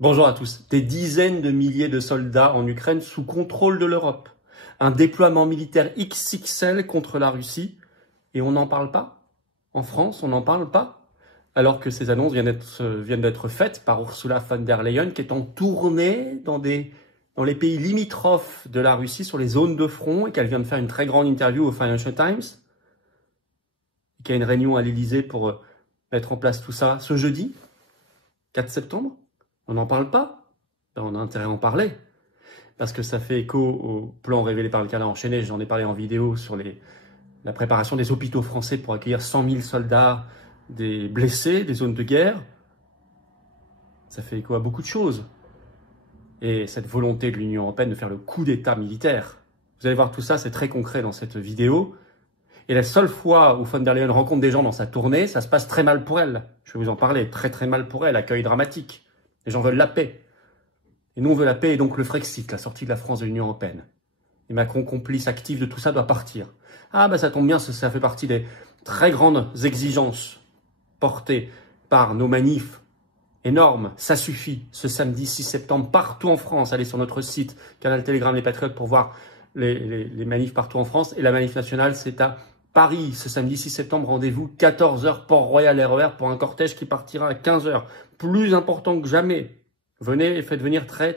Bonjour à tous. Des dizaines de milliers de soldats en Ukraine sous contrôle de l'Europe. Un déploiement militaire XXL contre la Russie. Et on n'en parle pas? En France, on n'en parle pas? Alors que ces annonces viennent d'être faites par Ursula von der Leyen, qui est en tournée dans les pays limitrophes de la Russie, sur les zones de front, et qu'elle vient de faire une très grande interview au Financial Times, et qu'il y a une réunion à l'Elysée pour mettre en place tout ça ce jeudi, 4 septembre. On n'en parle pas? Ben, on a intérêt à en parler. Parce que ça fait écho au plan révélé par le canard enchaîné. J'en ai parlé en vidéo sur la préparation des hôpitaux français pour accueillir 100 000 soldats, des blessés, des zones de guerre. Ça fait écho à beaucoup de choses. Et cette volonté de l'Union européenne de faire le coup d'État militaire. Vous allez voir tout ça, c'est très concret dans cette vidéo. Et la seule fois où von der Leyen rencontre des gens dans sa tournée, ça se passe très mal pour elle. Je vais vous en parler, très très mal pour elle, accueil dramatique. Les gens veulent la paix. Et nous, on veut la paix et donc le Frexit, la sortie de la France de l'Union européenne. Et Macron, complice actif de tout ça, doit partir. Ah bah ça tombe bien, ça fait partie des très grandes exigences portées par nos manifs énormes. Ça suffit, ce samedi 6 septembre, partout en France. Allez sur notre site, Canal Telegram Les Patriotes, pour voir les manifs partout en France. Et la manif nationale, c'est à Paris, ce samedi 6 septembre, rendez-vous 14h, Port-Royal RER, pour un cortège qui partira à 15h. Plus important que jamais. Venez et faites venir très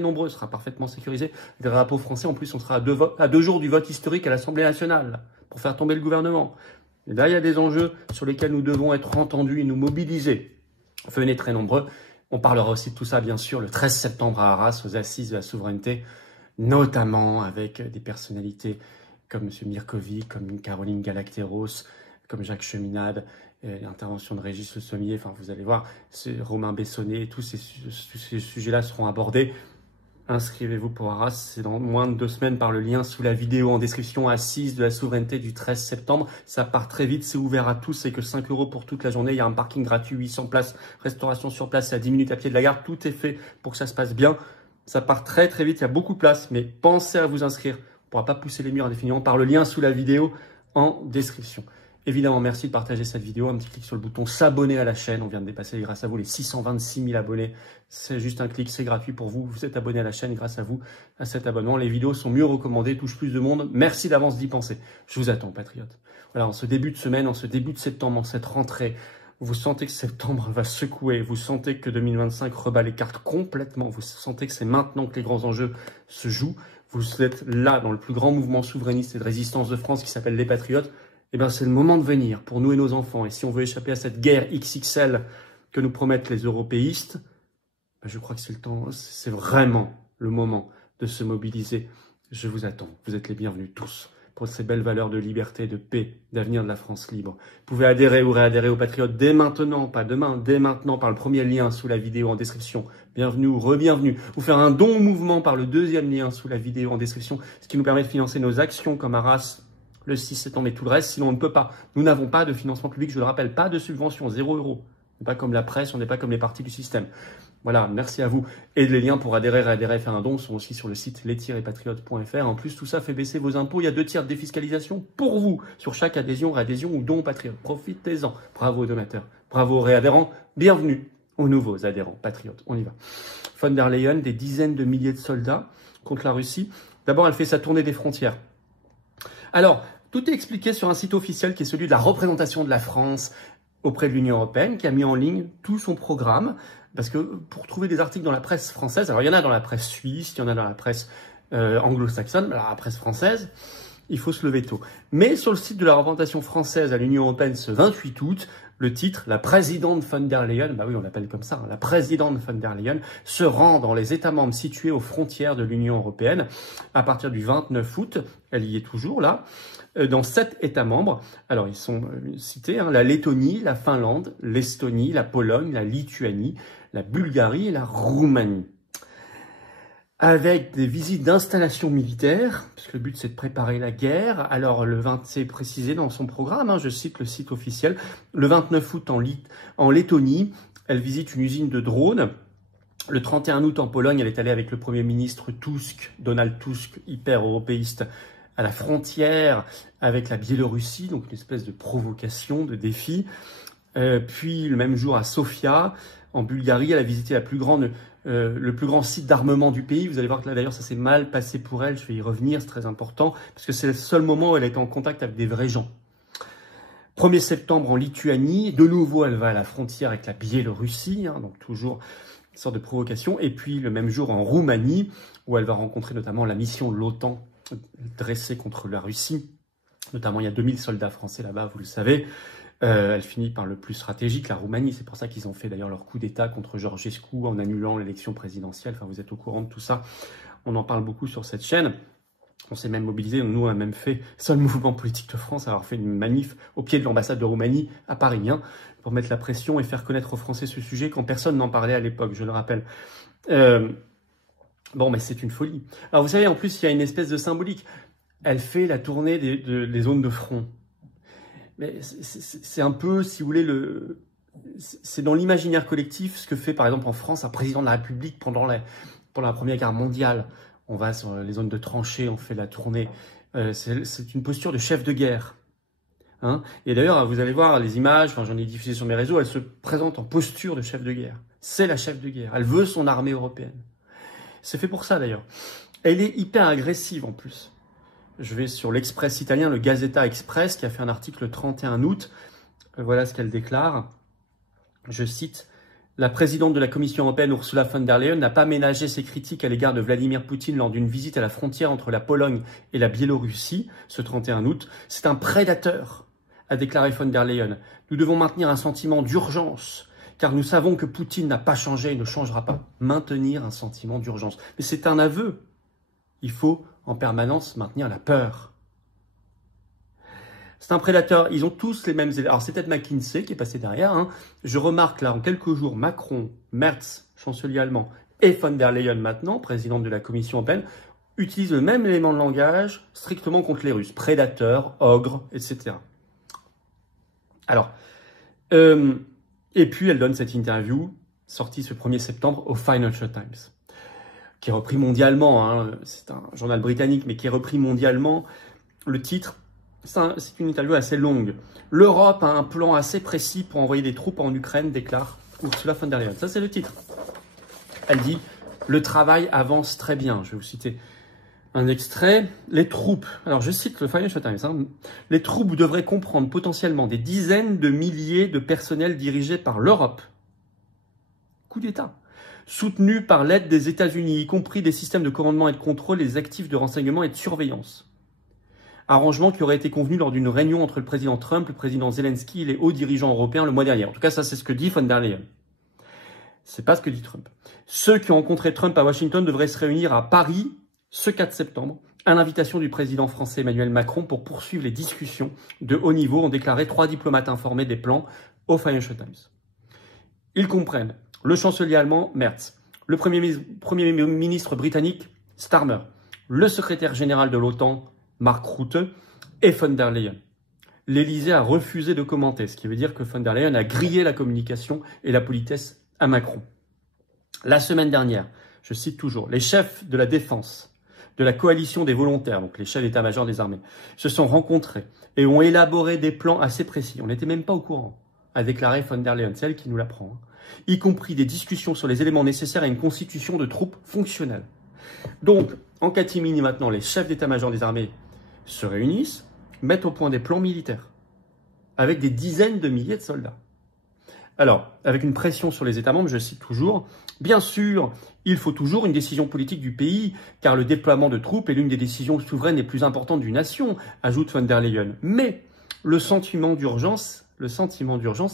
nombreux. Ce sera parfaitement sécurisé. Les drapeaux français, en plus, on sera à deux jours du vote historique à l'Assemblée nationale pour faire tomber le gouvernement. Et là, il y a des enjeux sur lesquels nous devons être entendus et nous mobiliser. Venez très nombreux. On parlera aussi de tout ça, bien sûr, le 13 septembre à Arras, aux Assises de la souveraineté, notamment avec des personnalités comme M. Mirkovic, comme Caroline Galacteros, comme Jacques Cheminade, l'intervention de Régis Le Sommier, enfin vous allez voir, Romain Bessonnet, tous ces sujets-là seront abordés. Inscrivez-vous pour Arras, c'est dans moins de 2 semaines par le lien sous la vidéo en description, Assises de la souveraineté du 13 septembre. Ça part très vite, c'est ouvert à tous, c'est que 5 € pour toute la journée. Il y a un parking gratuit, 800 places, restauration sur place, c'est à 10 minutes à pied de la gare. Tout est fait pour que ça se passe bien. Ça part très vite, il y a beaucoup de place, mais pensez à vous inscrire. On ne pourra pas pousser les murs indéfiniment par le lien sous la vidéo en description. Évidemment, merci de partager cette vidéo. Un petit clic sur le bouton s'abonner à la chaîne. On vient de dépasser, grâce à vous, les 626 000 abonnés. C'est juste un clic, c'est gratuit pour vous. Vous êtes abonné à la chaîne grâce à vous, à cet abonnement. Les vidéos sont mieux recommandées, touchent plus de monde. Merci d'avance d'y penser. Je vous attends, patriotes. Voilà, en ce début de semaine, en ce début de septembre, en cette rentrée, vous sentez que septembre va secouer. Vous sentez que 2025 rebat les cartes complètement. Vous sentez que c'est maintenant que les grands enjeux se jouent. Vous êtes là dans le plus grand mouvement souverainiste et de résistance de France qui s'appelle les Patriotes. Eh bien, c'est le moment de venir pour nous et nos enfants. Et si on veut échapper à cette guerre XXL que nous promettent les européistes, ben je crois que c'est le temps, c'est vraiment le moment de se mobiliser. Je vous attends. Vous êtes les bienvenus tous pour ces belles valeurs de liberté, de paix, d'avenir de la France libre. Vous pouvez adhérer ou réadhérer aux Patriotes dès maintenant, pas demain, dès maintenant par le premier lien sous la vidéo en description. Bienvenue ou re-bienvenue. Ou faire un don au mouvement par le deuxième lien sous la vidéo en description, ce qui nous permet de financer nos actions comme Arras, le 6 septembre et tout le reste, sinon on ne peut pas. Nous n'avons pas de financement public, je le rappelle, pas de subvention, 0 €. On n'est pas comme la presse, on n'est pas comme les partis du système. Voilà, merci à vous. Et les liens pour adhérer, réadhérer, faire un don sont aussi sur le site les-patriotes.fr. En plus, tout ça fait baisser vos impôts. Il y a 2 tiers de défiscalisation pour vous sur chaque adhésion, réadhésion ou don patriote. Profitez-en. Bravo aux donateurs, bravo aux réadhérents. Bienvenue aux nouveaux adhérents patriotes. On y va. Von der Leyen, des dizaines de milliers de soldats contre la Russie. D'abord, elle fait sa tournée des frontières. Alors, tout est expliqué sur un site officiel qui est celui de la représentation de la France auprès de l'Union européenne, qui a mis en ligne tout son programme. Parce que pour trouver des articles dans la presse française, alors il y en a dans la presse suisse, il y en a dans la presse anglo-saxonne, mais la presse française, il faut se lever tôt. Mais sur le site de la représentation française à l'Union européenne ce 28 août, le titre, la présidente von der Leyen, bah oui, on l'appelle comme ça, hein, la présidente von der Leyen se rend dans les États membres situés aux frontières de l'Union européenne à partir du 29 août. Elle y est toujours là, dans 7 États membres. Alors, ils sont cités, hein, la Lettonie, la Finlande, l'Estonie, la Pologne, la Lituanie, la Bulgarie et la Roumanie. Avec des visites d'installation militaire, parce que le but c'est de préparer la guerre. Alors c'est précisé dans son programme, hein, je cite le site officiel, le 29 août en Lettonie, elle visite une usine de drones. Le 31 août en Pologne, elle est allée avec le Premier ministre Tusk, Donald Tusk, hyper européiste, à la frontière avec la Biélorussie, donc une espèce de provocation, de défi. Puis le même jour à Sofia, en Bulgarie, elle a visité le plus grand site d'armement du pays. Vous allez voir que là d'ailleurs ça s'est mal passé pour elle, je vais y revenir, c'est très important, parce que c'est le seul moment où elle a été en contact avec des vrais gens. 1er septembre en Lituanie, de nouveau elle va à la frontière avec la Biélorussie, donc toujours une sorte de provocation. Et puis le même jour en Roumanie, où elle va rencontrer notamment la mission de l'OTAN dressée contre la Russie. Notamment il y a 2000 soldats français là-bas, vous le savez. Elle finit par le plus stratégique, la Roumanie. C'est pour ça qu'ils ont fait d'ailleurs leur coup d'État contre Georgescu en annulant l'élection présidentielle. Enfin, vous êtes au courant de tout ça. On en parle beaucoup sur cette chaîne. On s'est même mobilisé. Nous, on a même fait, seul mouvement politique de France, à avoir fait une manif au pied de l'ambassade de Roumanie à Paris, pour mettre la pression et faire connaître aux Français ce sujet quand personne n'en parlait à l'époque, je le rappelle. Bon, mais c'est une folie. Alors, vous savez, en plus, il y a une espèce de symbolique. Elle fait la tournée des zones de front. Mais c'est un peu, si vous voulez, c'est dans l'imaginaire collectif ce que fait par exemple en France un président de la République pendant la Première Guerre mondiale. On va sur les zones de tranchées, on fait la tournée. C'est une posture de chef de guerre. Et d'ailleurs, vous allez voir les images, j'en ai diffusé sur mes réseaux, elle se présente en posture de chef de guerre. C'est la chef de guerre. Elle veut son armée européenne. C'est fait pour ça d'ailleurs. Elle est hyper agressive en plus. Je vais sur l'Express italien, le Gazzetta Express, qui a fait un article le 31 août. Voilà ce qu'elle déclare. Je cite, « La présidente de la Commission européenne, Ursula von der Leyen, n'a pas ménagé ses critiques à l'égard de Vladimir Poutine lors d'une visite à la frontière entre la Pologne et la Biélorussie, ce 31 août. C'est un prédateur, a déclaré von der Leyen. Nous devons maintenir un sentiment d'urgence, car nous savons que Poutine n'a pas changé et ne changera pas. Maintenir un sentiment d'urgence. » Mais c'est un aveu. Il faut en permanence maintenir la peur. C'est un prédateur, ils ont tous les mêmes éléments. Alors c'est peut-être McKinsey qui est passé derrière. Je remarque là en quelques jours, Macron, Merz, chancelier allemand, et von der Leyen maintenant, présidente de la Commission européenne, utilisent le même élément de langage strictement contre les Russes. Prédateurs, ogres, etc. Alors, et puis elle donne cette interview, sortie ce 1er septembre au Financial Times, qui est repris mondialement, c'est un journal britannique, mais qui est repris mondialement. Le titre, c'est une interview assez longue. « L'Europe a un plan assez précis pour envoyer des troupes en Ukraine », déclare Ursula von der Leyen. Ça, c'est le titre. Elle dit « Le travail avance très bien ». Je vais vous citer un extrait. Les troupes, alors je cite le Financial Times, les troupes devraient comprendre potentiellement des dizaines de milliers de personnels dirigés par l'Europe. Coup d'État. Soutenu par l'aide des États-Unis, y compris des systèmes de commandement et de contrôle, des actifs de renseignement et de surveillance. Arrangement qui aurait été convenu lors d'une réunion entre le président Trump, le président Zelensky et les hauts dirigeants européens le mois dernier. En tout cas, ça, c'est ce que dit von der Leyen. C'est pas ce que dit Trump. Ceux qui ont rencontré Trump à Washington devraient se réunir à Paris ce 4 septembre, à l'invitation du président français Emmanuel Macron pour poursuivre les discussions de haut niveau, ont déclaré 3 diplomates informés des plans au Financial Times. Ils comprennent le chancelier allemand Merz, le premier ministre britannique Starmer, le secrétaire général de l'OTAN Mark Rutte et von der Leyen. L'Élysée a refusé de commenter, ce qui veut dire que von der Leyen a grillé la communication et la politesse à Macron. La semaine dernière, je cite toujours, les chefs de la défense, de la coalition des volontaires, donc les chefs d'état-major des armées, se sont rencontrés et ont élaboré des plans assez précis. On n'était même pas au courant, a déclaré von der Leyen, c'est elle qui nous l'apprend, y compris des discussions sur les éléments nécessaires à une constitution de troupes fonctionnelles. Donc, en catimini maintenant, les chefs d'état-major des armées se réunissent, mettent au point des plans militaires, avec des dizaines de milliers de soldats. Alors, avec une pression sur les États membres, je cite toujours, bien sûr, il faut toujours une décision politique du pays, car le déploiement de troupes est l'une des décisions souveraines les plus importantes d'une nation, ajoute von der Leyen. Mais le sentiment d'urgence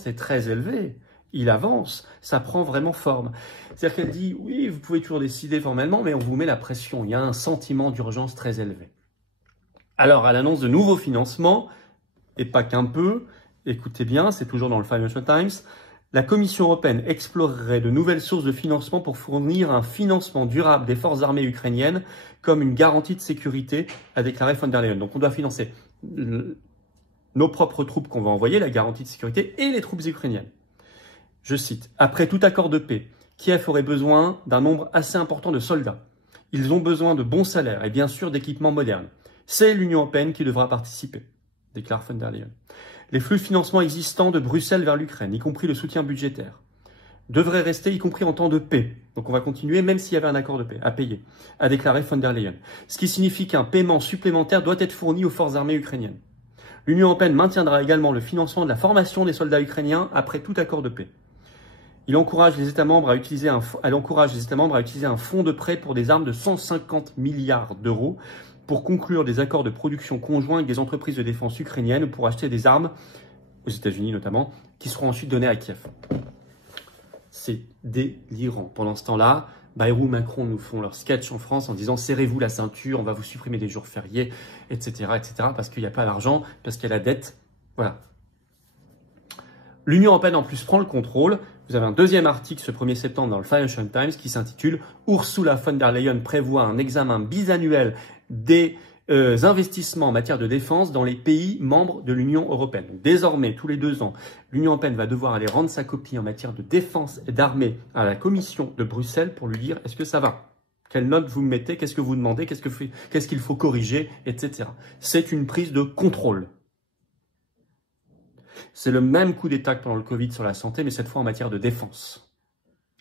est très élevé. Il avance, ça prend vraiment forme. C'est-à-dire qu'elle dit, oui, vous pouvez toujours décider formellement, mais on vous met la pression. Il y a un sentiment d'urgence très élevé. Alors, à l'annonce de nouveaux financements, et pas qu'un peu, écoutez bien, c'est toujours dans le Financial Times, la Commission européenne explorerait de nouvelles sources de financement pour fournir un financement durable des forces armées ukrainiennes comme une garantie de sécurité, a déclaré von der Leyen. Donc on doit financer nos propres troupes qu'on va envoyer, la garantie de sécurité, et les troupes ukrainiennes. Je cite, « Après tout accord de paix, Kiev aurait besoin d'un nombre assez important de soldats. Ils ont besoin de bons salaires et bien sûr d'équipements modernes. C'est l'Union européenne qui devra participer, déclare von der Leyen. Les flux de financement existants de Bruxelles vers l'Ukraine, y compris le soutien budgétaire, devraient rester, y compris en temps de paix. Donc on va continuer, même s'il y avait un accord de paix, à payer, a déclaré von der Leyen. Ce qui signifie qu'un paiement supplémentaire doit être fourni aux forces armées ukrainiennes. L'Union européenne maintiendra également le financement de la formation des soldats ukrainiens après tout accord de paix. Elle encourage les États membres à utiliser un fonds de prêt pour des armes de 150 milliards d'euros pour conclure des accords de production conjoints avec des entreprises de défense ukrainiennes ou pour acheter des armes, aux États-Unis notamment, qui seront ensuite données à Kiev. C'est délirant. Pendant ce temps-là, Bayrou, Macron nous font leur sketch en France en disant « serrez-vous la ceinture, on va vous supprimer des jours fériés, etc. etc. » parce qu'il n'y a pas d'argent, parce qu'il y a la dette. Voilà. L'Union européenne en plus prend le contrôle. Vous avez un deuxième article ce 1er septembre dans le Financial Times qui s'intitule « Ursula von der Leyen prévoit un examen bisannuel des investissements en matière de défense dans les pays membres de l'Union européenne. » Donc, désormais, tous les 2 ans, l'Union européenne va devoir aller rendre sa copie en matière de défense et d'armée à la Commission de Bruxelles pour lui dire « est-ce que ça va ? Quelle note vous mettez ? Qu'est-ce que vous demandez ? Qu'est-ce qu'il faut corriger ? Etc. » C'est une prise de contrôle. C'est le même coup d'État que pendant le Covid sur la santé, mais cette fois en matière de défense.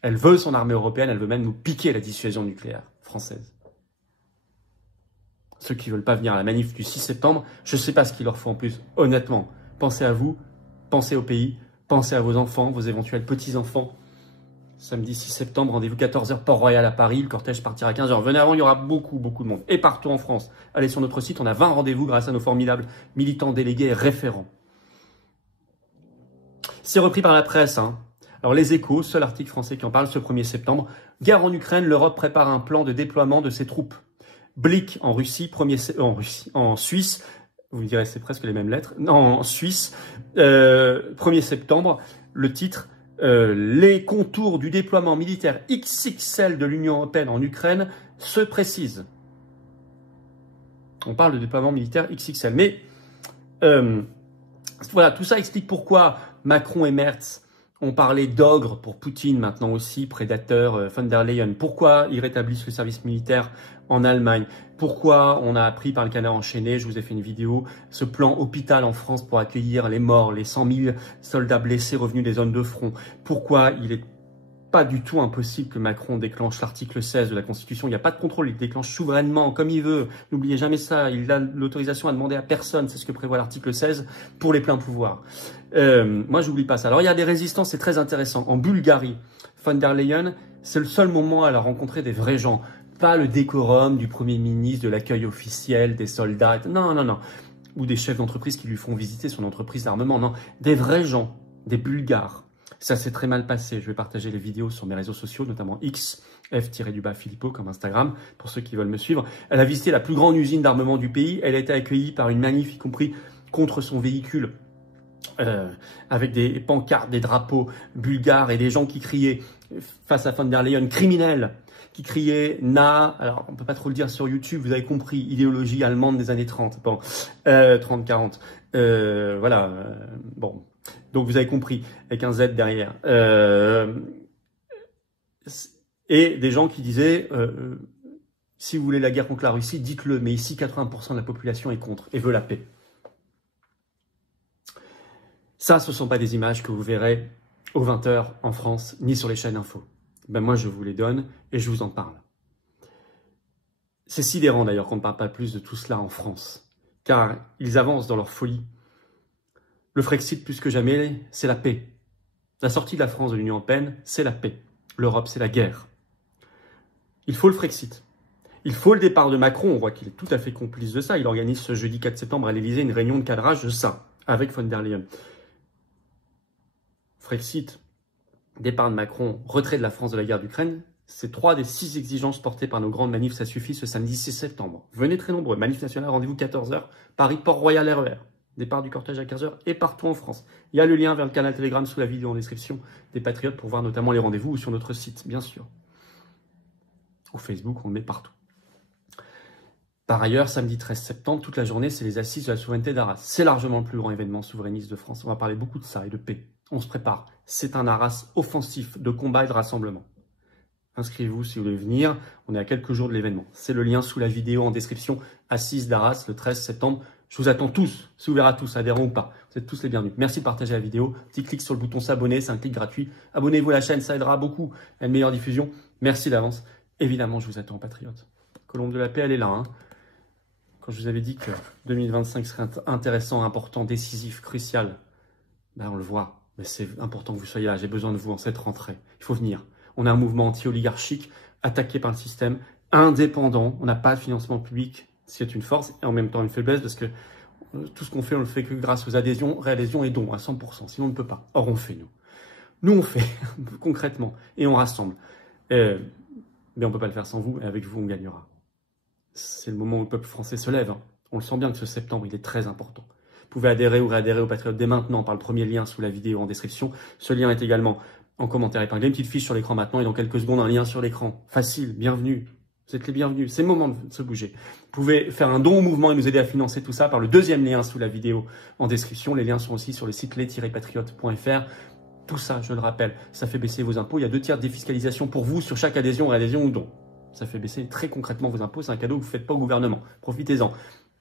Elle veut son armée européenne, elle veut même nous piquer la dissuasion nucléaire française. Ceux qui ne veulent pas venir à la manif du 6 septembre, je ne sais pas ce qu'il leur faut en plus. Honnêtement, pensez à vous, pensez au pays, pensez à vos enfants, vos éventuels petits-enfants. Samedi 6 septembre, rendez-vous 14h, Port-Royal à Paris, le cortège partira à 15h. Venez avant, il y aura beaucoup de monde. Et partout en France. Allez sur notre site, on a 20 rendez-vous grâce à nos formidables militants délégués et référents. C'est repris par la presse. Alors les Échos, seul article français qui en parle ce 1er septembre. Guerre en Ukraine, l'Europe prépare un plan de déploiement de ses troupes. Blick en Suisse, vous me direz c'est presque les mêmes lettres, non, en Suisse, 1er septembre, le titre, les contours du déploiement militaire XXL de l'Union européenne en Ukraine se précisent. On parle de déploiement militaire XXL, mais voilà, tout ça explique pourquoi Macron et Merz ont parlé d'ogre pour Poutine, maintenant aussi, prédateur, von der Leyen. Pourquoi ils rétablissent le service militaire en Allemagne? Pourquoi on a appris par le Canard enchaîné, je vous ai fait une vidéo, ce plan hôpital en France pour accueillir les morts, les 100 000 soldats blessés revenus des zones de front? Pourquoi il est pas du tout impossible que Macron déclenche l'article 16 de la Constitution? Il n'y a pas de contrôle, il déclenche souverainement, comme il veut. N'oubliez jamais ça, il a l'autorisation à demander à personne, c'est ce que prévoit l'article 16 pour les pleins pouvoirs. Moi, j'oublie pas ça. Alors, il y a des résistants, c'est très intéressant. En Bulgarie, von der Leyen, c'est le seul moment où elle a rencontré des vrais gens. Pas le décorum du Premier ministre, de l'accueil officiel, des soldats. Non. Ou des chefs d'entreprise qui lui font visiter son entreprise d'armement. Non, des vrais gens, des Bulgares. Ça s'est très mal passé. Je vais partager les vidéos sur mes réseaux sociaux, notamment X, F-Philippot comme Instagram, pour ceux qui veulent me suivre. Elle a visité la plus grande usine d'armement du pays. Elle a été accueillie par une manif, y compris contre son véhicule, avec des pancartes, des drapeaux bulgares et des gens qui criaient face à von der Leyen, criminel, qui criaient na, alors on peut pas trop le dire sur YouTube, vous avez compris, idéologie allemande des années 30, bon, 30-40, voilà, bon, donc vous avez compris, avec un Z derrière, et des gens qui disaient, si vous voulez la guerre contre la Russie, dites-le, mais ici 80% de la population est contre et veut la paix. Ça, ce ne sont pas des images que vous verrez aux 20h en France, ni sur les chaînes info. Ben moi, je vous les donne et je vous en parle. C'est sidérant d'ailleurs qu'on ne parle pas plus de tout cela en France, car ils avancent dans leur folie. Le Frexit, plus que jamais, c'est la paix. La sortie de la France de l'Union européenne, c'est la paix. L'Europe, c'est la guerre. Il faut le Frexit. Il faut le départ de Macron. On voit qu'il est tout à fait complice de ça. Il organise ce jeudi 4 septembre à l'Élysée une réunion de cadrage de ça, avec von der Leyen. Frexit, départ de Macron, retrait de la France de la guerre d'Ukraine, c'est 3 des 6 exigences portées par nos grandes manifs, ça suffit ce samedi 6 septembre. Venez très nombreux, manif nationale, rendez-vous 14h, Paris, Port-Royal RER, départ du cortège à 15h et partout en France. Il y a le lien vers le canal Telegram sous la vidéo en description des Patriotes pour voir notamment les rendez-vous ou sur notre site, bien sûr. Au Facebook, on le met partout. Par ailleurs, samedi 13 septembre, toute la journée, c'est les assises de la souveraineté d'Arras. C'est largement le plus grand événement souverainiste de France. On va parler beaucoup de ça et de paix. On se prépare. C'est un Arras offensif de combat et de rassemblement. Inscrivez-vous si vous voulez venir. On est à quelques jours de l'événement. C'est le lien sous la vidéo en description. Assises d'Arras le 13 septembre. Je vous attends tous, c'est ouvert à tous, adhérents ou pas. Vous êtes tous les bienvenus. Merci de partager la vidéo. Petit clic sur le bouton s'abonner, c'est un clic gratuit. Abonnez-vous à la chaîne, ça aidera beaucoup à une meilleure diffusion. Merci d'avance. Évidemment, je vous attends, patriotes. Colombe de la paix, elle est là. Hein. Quand je vous avais dit que 2025 serait intéressant, important, décisif, crucial, ben on le voit. Mais c'est important que vous soyez là. J'ai besoin de vous en cette rentrée. Il faut venir. On a un mouvement anti-oligarchique, attaqué par le système, indépendant. On n'a pas de financement public, c'est une force et en même temps une faiblesse parce que tout ce qu'on fait, on le fait que grâce aux adhésions, réadhésions et dons à 100%. Sinon, on ne peut pas. Or, on fait, nous. Nous, on fait, concrètement, et on rassemble. Mais on ne peut pas le faire sans vous, et avec vous, on gagnera. C'est le moment où le peuple français se lève. Hein. On le sent bien que ce septembre, il est très important. Vous pouvez adhérer ou réadhérer aux Patriotes dès maintenant par le premier lien sous la vidéo en description. Ce lien est également en commentaire épinglé. Une petite fiche sur l'écran maintenant et dans quelques secondes, un lien sur l'écran. Facile, bienvenue. Vous êtes les bienvenus. C'est le moment de se bouger. Vous pouvez faire un don au mouvement et nous aider à financer tout ça par le deuxième lien sous la vidéo en description. Les liens sont aussi sur le site les-patriotes.fr. Tout ça, je le rappelle, ça fait baisser vos impôts. Il y a 2 tiers de défiscalisation pour vous sur chaque adhésion, réadhésion ou don. Ça fait baisser très concrètement vos impôts. C'est un cadeau que vous ne faites pas au gouvernement. Profitez-en.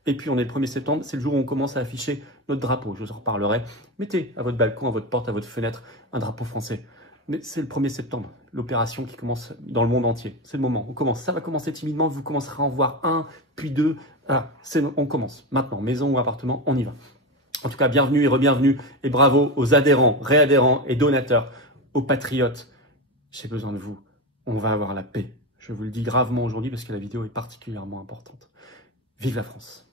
Et puis, on est le 1er septembre. C'est le jour où on commence à afficher notre drapeau. Je vous en reparlerai. Mettez à votre balcon, à votre porte, à votre fenêtre, un drapeau français. Mais c'est le 1er septembre, l'opération qui commence dans le monde entier. C'est le moment, on commence. Ça va commencer timidement, vous commencerez à en voir un, puis 2. Voilà, on commence. Maintenant, maison ou appartement, on y va. En tout cas, bienvenue et re-bienvenue. Et bravo aux adhérents, réadhérents et donateurs, aux patriotes. J'ai besoin de vous. On va avoir la paix. Je vous le dis gravement aujourd'hui parce que la vidéo est particulièrement importante. Vive la France!